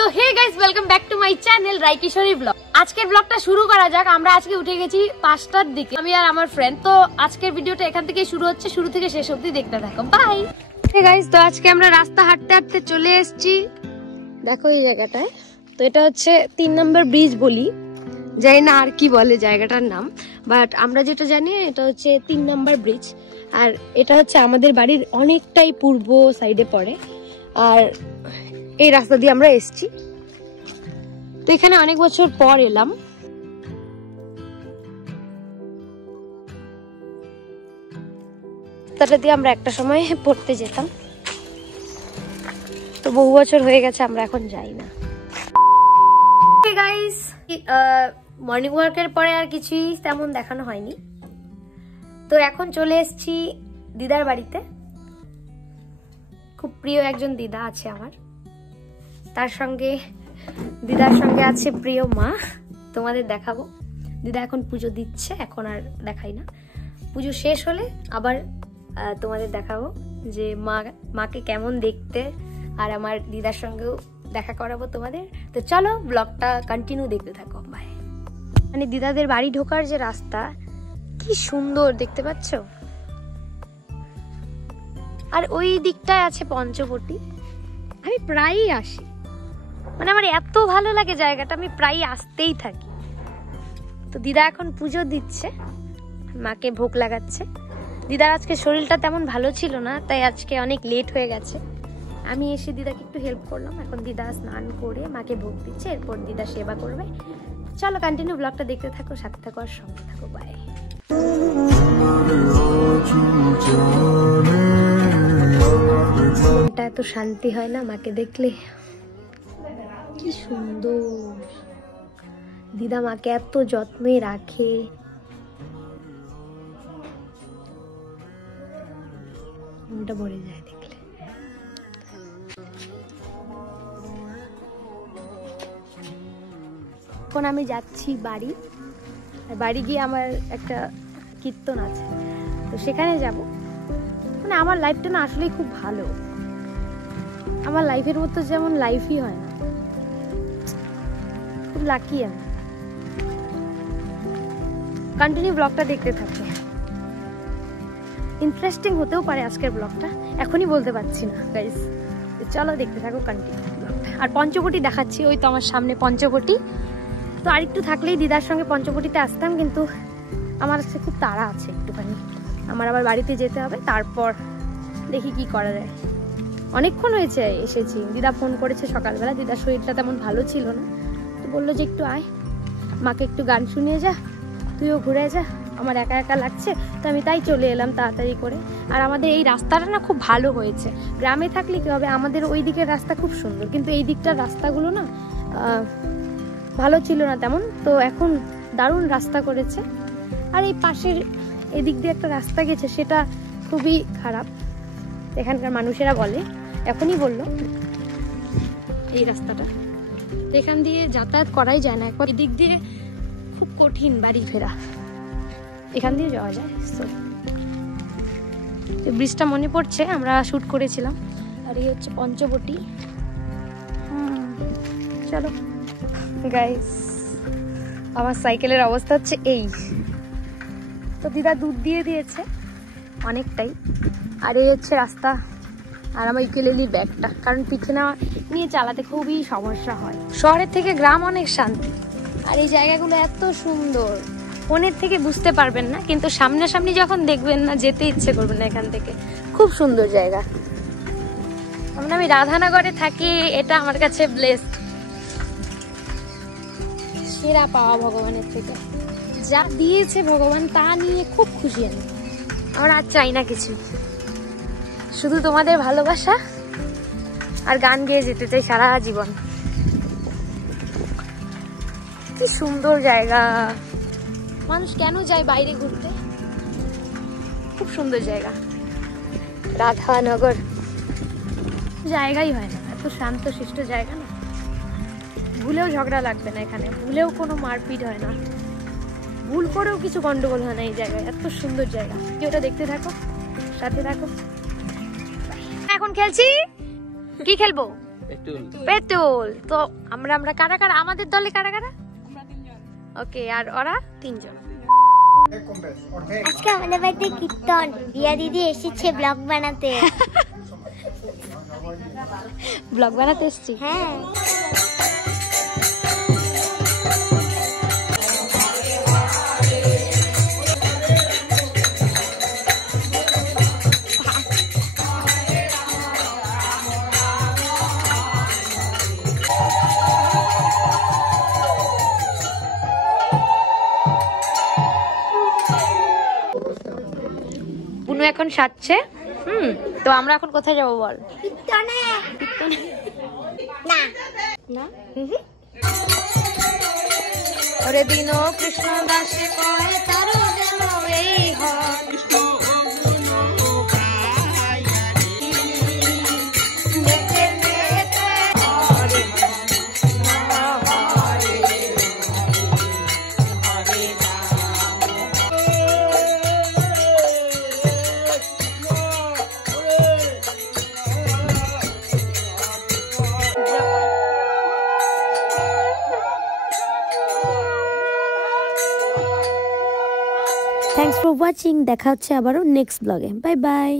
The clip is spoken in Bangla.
তো hey guys, welcome back to my channel Raikishori vlog. আজকের ব্লগটা শুরু করা যাক। আমরা আজকে উঠে গেছি 5টার দিকে, আমি আর আমার ফ্রেন্ড। তো আজকের ভিডিওটা এখান থেকে শুরু হচ্ছে, শুরু থেকে শেষ অবধি দেখতে থাকো। বাই। হে গাইস, তো আজকে আমরা রাস্তা হাঁটতে হাঁটতে চলে এসেছি, দেখো এই জায়গাটায়। তো এটা হচ্ছে 3 নম্বর ব্রিজ বলি, জানি না আর কি বলে জায়গাটার নাম, বাট আমরা যেটা জানি এটা হচ্ছে 3 নম্বর ব্রিজ। আর এটা হচ্ছে আমাদের বাড়ির অনেকটাই পূর্ব সাইডে পড়ে। আর এই রাস্তা দিয়ে আমরা এসেছি। তো এখানে অনেক বছর পর এলাম। রাস্তাটা দিয়ে আমরা একটা সময় পড়তে যেতাম, তো বহু বছর হয়ে গেছে, আমরা এখন যাই না। গাইস, মর্নিং ওয়ার্কের পরে আর কিছুই তেমন দেখানো হয়নি। তো এখন চলে এসেছি দিদার বাড়িতে। খুব প্রিয় একজন দিদা আছে আমার, তার সঙ্গে দিদার সঙ্গে আছে প্রিয় মা। তোমাদের দেখাবো। দিদা এখন পুজো দিচ্ছে, এখন আর দেখাই না। পুজো শেষ হলে আবার তোমাদের দেখাবো যে মাকে কেমন দেখতে, আর আমার দিদার সঙ্গেও দেখা করাবো তোমাদের। তো চলো ব্লগটা কন্টিনিউ দেখতে থাকো। বাই। মানে দিদাদের বাড়ি ঢোকার যে রাস্তা, কি সুন্দর দেখতে পাচ্ছ। আর ওই দিকটায় আছে পঞ্চবটি। আমি প্রায়ই আসি, মানে আমার এত ভালো লাগে জায়গাটা, আমি প্রায়ই আসতেই থাকি। তো দিদা এখন পুজো দিচ্ছে, মাকে ভোগ লাগাচ্ছে। দিদার আজকে শরীরটা তেমন ভালো ছিল না, তাই আজকে অনেক লেট হয়ে গেছে। আমি এসে দিদাকে একটু হেল্প করলাম। এখন দিদা স্নান করে মাকে ভোগ দিচ্ছে, এরপর দিদা সেবা করবে। চলো কন্টিনিউ ব্লগটা দেখতে থাকো, সাথে থাকো আর সঙ্গে থাকো। বাই। এটা এত শান্তি হয় না মাকে দেখলে, কি সুন্দর। দিদা মাকে এত যত্নে রাখে। মনটা ভরে যায় দেখলে। এখন আমি যাচ্ছি বাড়ি, আর বাড়ি গিয়ে আমার একটা কীর্তন আছে, তো সেখানে যাব। মানে আমার লাইফটা না আসলেই খুব ভালো। আমার লাইফের মতো যেমন লাইফই হয় না, খুব লাকি আমি। কন্টিনিউ ব্লগটা দেখতে থাকো, ইন্টারেস্টিং হতেও পারে আজকের ব্লগটা, এখনই বলতে পারছি না গাইস। চলো দেখতে থাকো কন্টিনিউ ব্লগটা। আর পঞ্চবটি দেখাচ্ছি, ওই তো আমার সামনে পঞ্চবটি। তো আরেকটু থাকলেই দিদার সঙ্গে পঞ্চবটিতে আসতাম, কিন্তু আমার আজকে খুব তাড়া আছে একটুখানি। আমার আবার বাড়িতে যেতে হবে, তারপর দেখি কি করা যায়। অনেকক্ষণ হয়েছে এসেছি। দিদা ফোন করেছে সকালবেলা, দিদার শরীরটা তেমন ভালো ছিল না, তো বললো যে একটু আয়, মাকে একটু গান শুনিয়ে যা, তুইও ঘুরে যা, আমার একা একা লাগছে। তো আমি তাই চলে এলাম তাড়াতাড়ি করে। আর আমাদের এই রাস্তাটা না খুব ভালো হয়েছে। গ্রামে থাকলে কি হবে, আমাদের ওই দিকের রাস্তা খুব সুন্দর, কিন্তু এই দিকটার রাস্তাগুলো না ভালো ছিল না তেমন। তো এখন দারুণ রাস্তা করেছে। আর এই পাশের এদিক দিয়ে একটা রাস্তা গেছে, সেটা খুবই খারাপ এখানকার মানুষেরা বলে, এখনই বললো। এই রাস্তাটা এখান দিয়ে যাতায়াত করাই যায় না, একবার এদিক দিয়ে খুব কঠিন বাড়ি ফেরা, এখান দিয়ে যাওয়া যায়। তো ব্রিজটা মনে পড়ছে, আমরা শুট করেছিলাম। আর এই হচ্ছে পঞ্চবটি। চলো গাইস, আমার সাইকেলের অবস্থা হচ্ছে এই। তো দিদা দুধ দিয়ে দিয়েছে অনেকটাই। আর এই হচ্ছে রাস্তা, আর আমার ইউকেলেলির ব্যাগটা, কারণ পিঠে না নিয়ে চালাতে খুবই সমস্যা হয়। শহরের থেকে গ্রাম অনেক শান্তি, আর এই জায়গাগুলো এত সুন্দর, ফোনের থেকে বুঝতে পারবেন না, কিন্তু সামনাসামনি যখন দেখবেন না, যেতে ইচ্ছে করবেন না এখান থেকে। খুব সুন্দর জায়গা। যেমন আমি রাধানগরে থাকি, এটা আমার কাছে ব্লেসড, সেরা পাওয়া ভগবানের থেকে। যা দিয়েছে ভগবান তা নিয়ে খুব খুশি আমি। আমরা আর চাই না কিছু, শুধু তোমাদের ভালোবাসা আর গান গেয়ে যেতে চাই সারা জীবন। কি সুন্দর জায়গা, মানুষ কেন যায় বাইরে ঘুরতে, খুব সুন্দর জায়গা রাধানগর। জায়গাই হয় না, এত শান্ত শিষ্ট জায়গা না। ভুলেও ঝগড়া লাগবে না এখানে, ভুলেও কোনো মারপিট হয় না, ভুল করেও কিছু গন্ডগোল হয় না এই জায়গায়। এত সুন্দর জায়গা। ওটা দেখতে থাকো, সাথে থাকো। এখন খেলছি, কি খেলবো? পেটুল। তো আমরা কারা কারা, আমাদের দলে কারা কারা? ওকে, আর ওরা 3 জন। আজকে আমাদের বাড়িতে কীর্তন, রিয়া দিদি এসেছে ব্লগ বানাতে। ব্লগ বানাতে এসেছি। হ্যাঁ, পুনু এখন সাজছে। তো আমরা এখন কোথায় যাবো বল? কীর্তনে। না না, ওরে দিন কৃষ্ণ দাসে কয় তার যেন এই হয়। Thanks for watching. দেখা হচ্ছে আবারও নেক্সট ব্লগে। Bye bye.